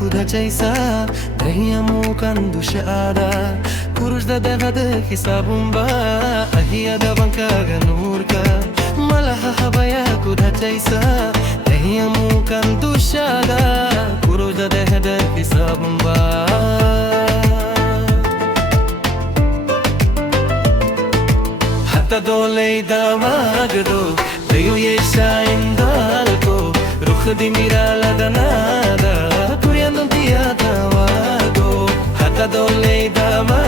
كودا جيسا دهيا مو كان دوش آدا كروش دا دغا ده حسابم با أهيا دا بانكا غنوركا ملها حبايا كودا جيسا دهيا مو كان دوش آدا كروش دا دغا ده حسابم با حتى دولي دا ماغدو ليو يشا اندالكو روح دي ميرا لا danada corriendo un día trabajo hasta doble y dama